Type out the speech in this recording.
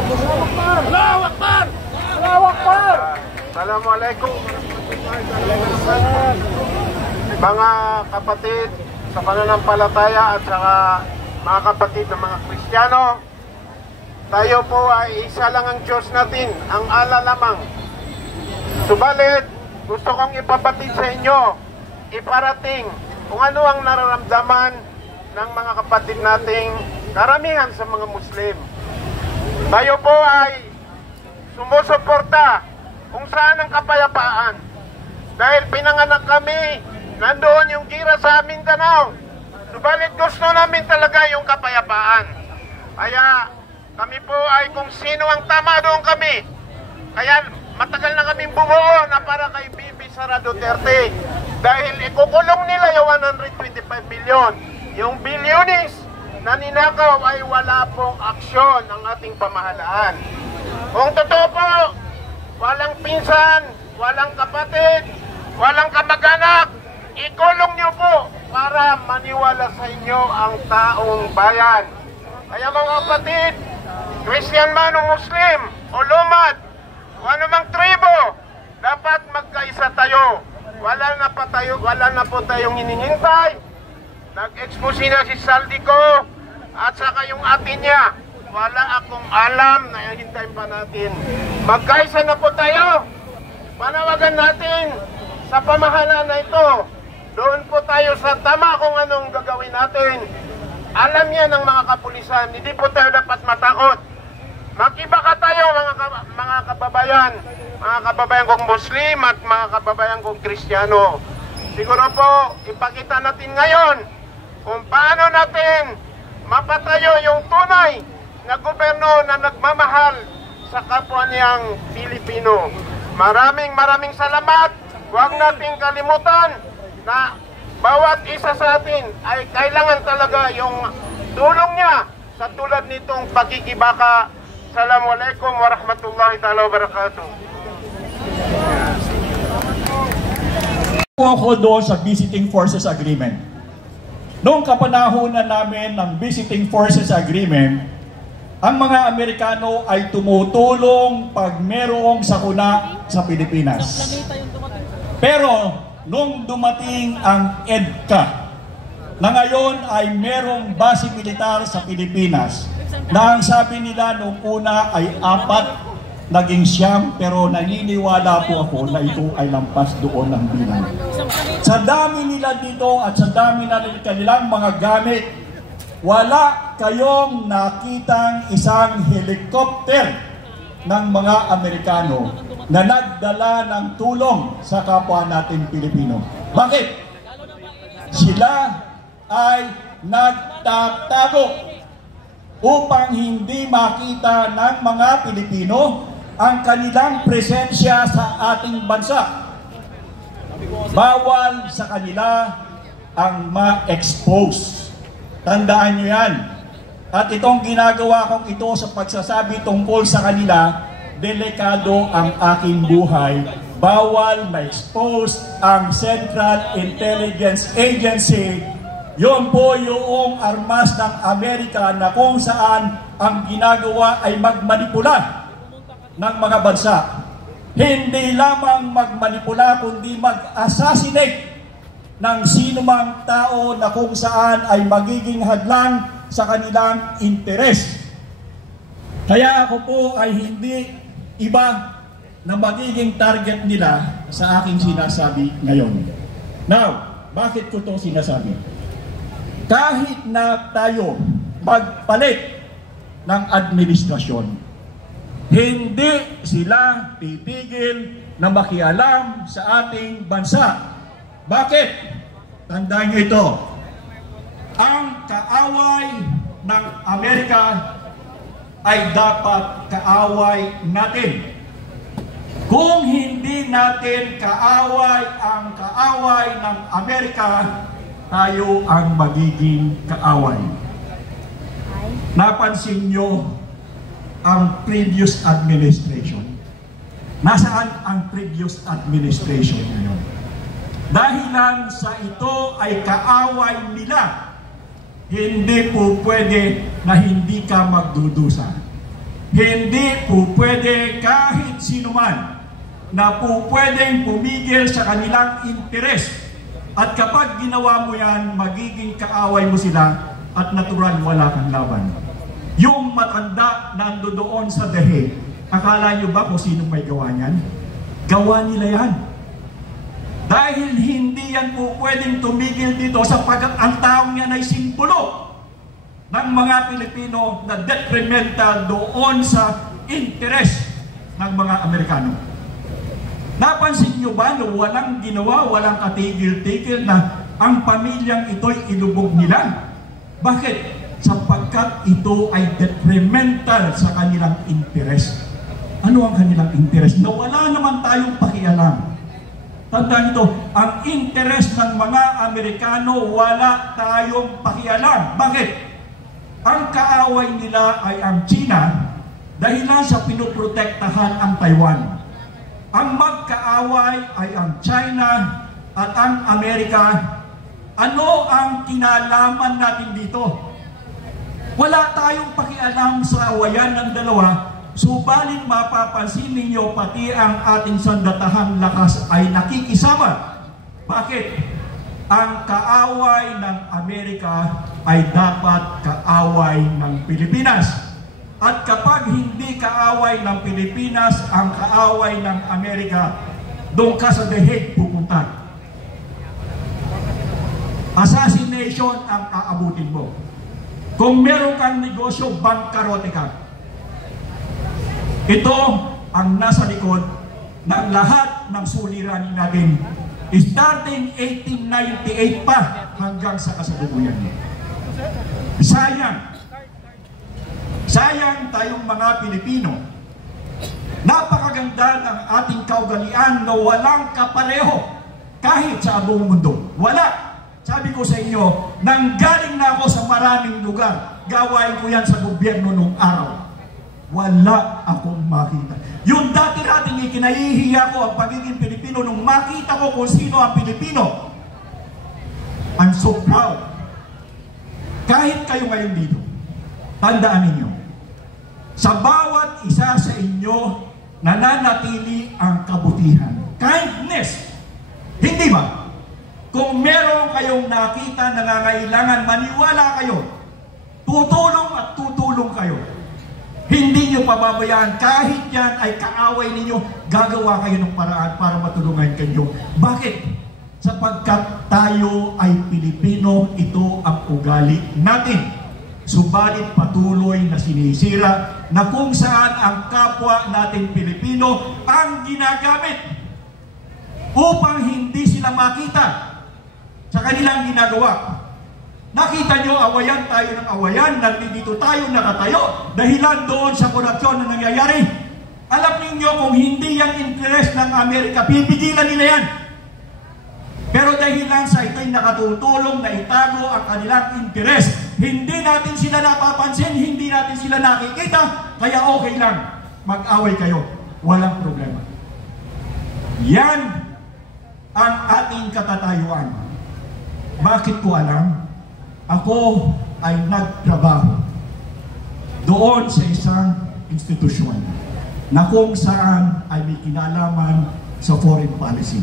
Allahu Akbar! Allahu Akbar! Assalamualaikum. Mga kapatid sa pananampalataya at saka mga kapatid ng mga Kristiyano, tayo po ay isa lang ang Diyos natin, ang Allah lamang. Subalit, gusto kong ipabatid sa inyo, iparating kung ano ang nararamdaman ng mga kapatid nating karamihan sa mga Muslim. Tayo po ay sumusuporta kung saan ang kapayapaan. Dahil pinanganak kami, nandoon yung gira sa Mindanao. Subalit gusto namin talaga yung kapayapaan. Kaya kami po ay kung sino ang tama doon kami. Kaya matagal na kaming bumuo na para kay Bibi Sara Duterte. Dahil ikukulong nila yung 125 billion. Yung bilyonis na ninakaw ay wala pong aksyon ng ating pamahalaan. Kung totoo po, walang pinsan, walang kapatid, walang kamag-anak, ikulong niyo po para maniwala sa inyo ang taong bayan. Kaya mga kapatid, Christian man o Muslim o lumad, o anumang tribo, dapat magkaisa tayo. Wala na po tayong hinihintay. Nag-expose na si Saldico at saka yung atin niya. Wala akong alam na hintayin pa natin. Magkaisa na po tayo. Panawagan natin sa pamahalaan na ito. Doon po tayo sa tama kung anong gagawin natin. Alam yan ng mga kapulisan. Hindi po tayo dapat matakot. Makibaka tayo mga kababayan. Mga kababayan kong Muslim at mga kababayan kong Kristiyano. Siguro po, ipakita natin ngayon kung paano natin mapatayo yung tunay na gobyerno na nagmamahal sa kapwa niyang Pilipino. Maraming salamat. Huwag nating kalimutan na bawat isa sa atin ay kailangan talaga yung tulong niya sa tulad nitong pagkikibaka. Assalamualaikum warahmatullahi ta'ala wabarakatuh. Ako doon sa Visiting Forces Agreement. Noong kapanahonan namin ng Visiting Forces Agreement, ang mga Amerikano ay tumutulong pag merong sakuna sa Pilipinas. Pero nung dumating ang EDCA, na ngayon ay merong base militar sa Pilipinas, na ang sabi nila noong una ay 4, naging 9, pero naniniwala po ako na ito ay lampas doon ng bilang. Sa dami nila dito at sa dami na kanilang mga gamit, wala kayong nakitang isang helicopter ng mga Amerikano na nagdala ng tulong sa kapwa natin Pilipino. Bakit? Sila ay nagtatago upang hindi makita ng mga Pilipino ang kanilang presensya sa ating bansa. Bawal sa kanila ang ma-expose. Tandaan nyo yan. At itong ginagawa kong ito sa pagsasabi tungkol sa kanila, delikado ang aking buhay. Bawal ma-expose ang Central Intelligence Agency. Yun po yung armas ng Amerika na kung saan ang ginagawa ay magmanipula ng mga bansa. Hindi lamang magmanipula kundi mag-assassinate ng sino mang tao na kung saan ay magiging hadlang sa kanilang interes. Kaya ako po ay hindi iba na magiging target nila sa aking sinasabi ngayon. Now, bakit ko ito sinasabi? Kahit na tayo magpalit ng administrasyon, hindi sila titigil na makialam sa ating bansa. Bakit? Tandaan nyo ito. Ang kaaway ng Amerika ay dapat kaaway natin. Kung hindi natin kaaway ang kaaway ng Amerika, tayo ang magiging kaaway. Napansin nyo ang previous administration. Nasaan ang previous administration ngayon? Dahilan sa ito ay kaaway nila, hindi po pwede na hindi ka magdudusa. Hindi po pwede kahit sino man na po pwedeng pumigil sa kanilang interes. At kapag ginawa mo yan, magiging kaaway mo sila at natural wala kang laban. Yung matanda nando doon sa The Hague, akala nyo ba kung sino may gawa niyan? Gawa nila yan. Dahil hindi yan po pwedeng tumigil dito sapagkat ang taong yan ay simbolo ng mga Pilipino na detrimental doon sa interes ng mga Amerikano. Napansin nyo ba na walang ginawa, walang katigil-tigil na ang pamilyang ito'y ilubog nila? Bakit? Sapagkat ito ay detrimental sa kanilang interes. Ano ang kanilang interes? Na wala naman tayong pakialam. Tandaan ito, ang interes ng mga Amerikano, wala tayong pakialam. Bakit? Ang kaaway nila ay ang China dahilan sa pinuprotektahan ang Taiwan. Ang magkaaway ay ang China at ang Amerika. Ano ang kinalaman natin dito? Wala tayong pakialam sa awayan ng dalawa, subalit mapapansin ninyo pati ang ating sandatahang lakas ay nakikisama. Bakit? Ang kaaway ng Amerika ay dapat kaaway ng Pilipinas. At kapag hindi kaaway ng Pilipinas ang kaaway ng Amerika, doon ka sa The Hague pupunta. Assassination ang aabutin mo. Kung meron kang negosyo, bangkarote ka. Ito ang nasa likod ng lahat ng suliranin natin. Starting 1898 pa hanggang sa kasalukuyan. Sayang. Sayang tayong mga Pilipino. Napakaganda ng ating kaugalian na walang kapareho kahit sa buong mundo. Wala. Sabi ko sa inyo, nanggaling na ako sa maraming lugar. Gawain ko yan sa gobyerno nung araw. Wala akong makita. Yung dati-dating ikinahihiya ko ang pagiging Pilipino nung makita ko kung sino ang Pilipino. I'm so proud. Kahit kayo ngayon dito, tandaan ninyo, sa bawat isa sa inyo, nananatili ang kabutihan. Kindness. Hindi ba? Kung meron kayong nakita na nangangailangan, maniwala kayo. Tutulong at tutulong kayo. Hindi nyo pababayaan. Kahit yan ay kaaway ninyo, gagawa kayo ng paraan para matulungan kayo. Bakit? Sapagkat tayo ay Pilipino, ito ang ugali natin. Subalit patuloy na sinisira na kung saan ang kapwa natin Pilipino ang ginagamit upang hindi sila makita sa kanilang ginagawa. Nakita nyo, awayan tayo ng awayan, nandito tayo nakatayo, dahilan doon sa korupsyon na nangyayari. Alam niyo kung hindi yan interest ng Amerika, pipigilan nila yan. Pero dahil lang sa ito'y nakatutulong na itago ang kanilang interes, hindi natin sila napapansin, hindi natin sila nakikita, kaya okay lang, mag-away kayo, walang problema. Yan ang ating katatayuan. Bakit ko alam? Ako ay nagtrabaho doon sa isang institusyon na kung saan ay may kinalaman sa foreign policy.